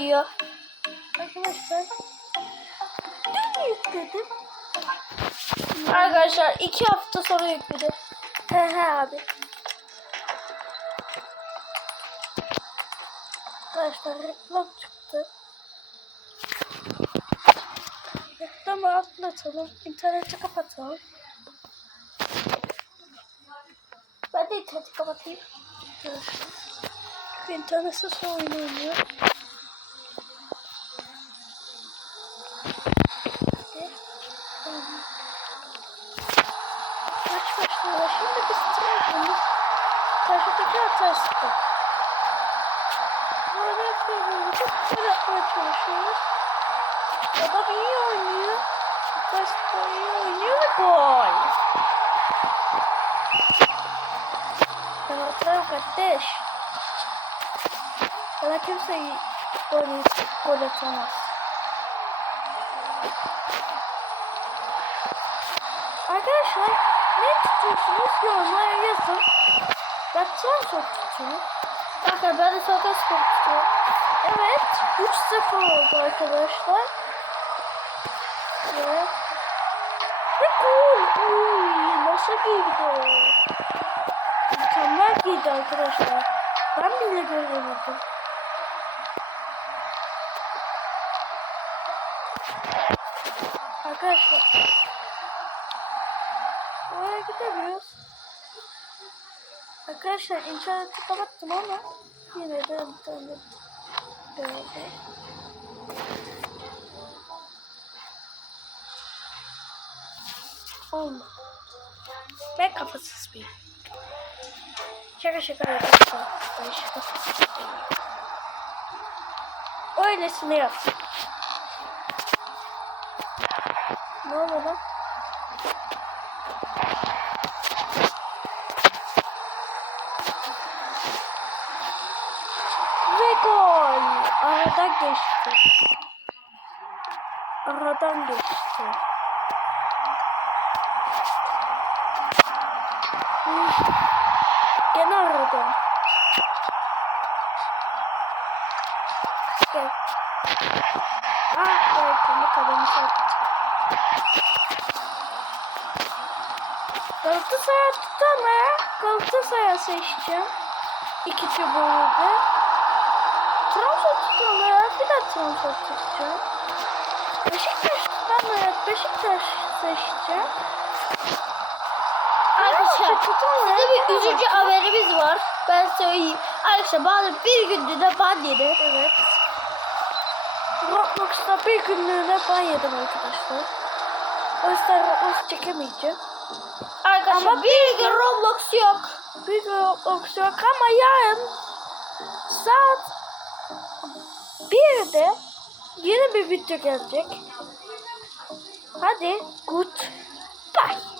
geliyor. Arkadaşlar. Dün yükledim. Arkadaşlar iki hafta sonra yükledi. He he abi. Arkadaşlar reklam çıktı. Reklamı atlatalım. İnterneti kapatalım. Ben de interneti kapatayım. Arkadaşlar. Çünkü internetsiz oyun oynuyor. Tamam. Maç başlıyor. Şimdi biz Trabzon'uz. Karşıdaki Hatay'sı. Böyle yapıyoruz. Çok güzel yapmaya çalışıyoruz. Adam iyi oynuyor. Hatay'sı iyi oynuyor ve gol. Ben atarım kardeş. Bana kimse gol, gol atamaz. Arkadaşlar ne tutuyorsunuz yorumlara yazın. Ben Trabzon tutuyorum. Arkadaşlar ben de Sokak Spor tutuyorum. Evet 3-0 oldu arkadaşlar. Ve ve gol. Uy, nasıl girdi? Mükemmel girdi arkadaşlar. Ben bile göremedim. Arkadaşlar. Oraya gidemiyoruz. Arkadaşlar interneti kapattım ama yine de internet böyle. Olmadı. Ben kafasız bir. Şaka şaka yapıyorum. Ben şaka Öylesine yaptım. Ne oldu lan? Ve gol. Aradan geçti. Aradan geçti. Gene aradan. Gel. Ah, evet, kendi kalemi attı. Galatasaray tutama. Galatasaray seçeceğim. İki çubuğuydu. Trabzon tutama. Bir de Trabzon tutacağım. Beşiktaş tutama. Beşiktaş seçeceğim. Arkadaşlar size bir üzücü haberimiz var. Ben söyleyeyim. Arkadaşlar bana bir günde de ban yedi. Evet. Roblox'ta bir günlüğüne ban yedim arkadaşlar. O yüzden Roblox çekemeyeceğim. Arkadaşlar Ama bir gün Roblox yok. Bir gün Roblox yok ama yarın saat 1'de yeni bir video gelecek. Hadi good bye.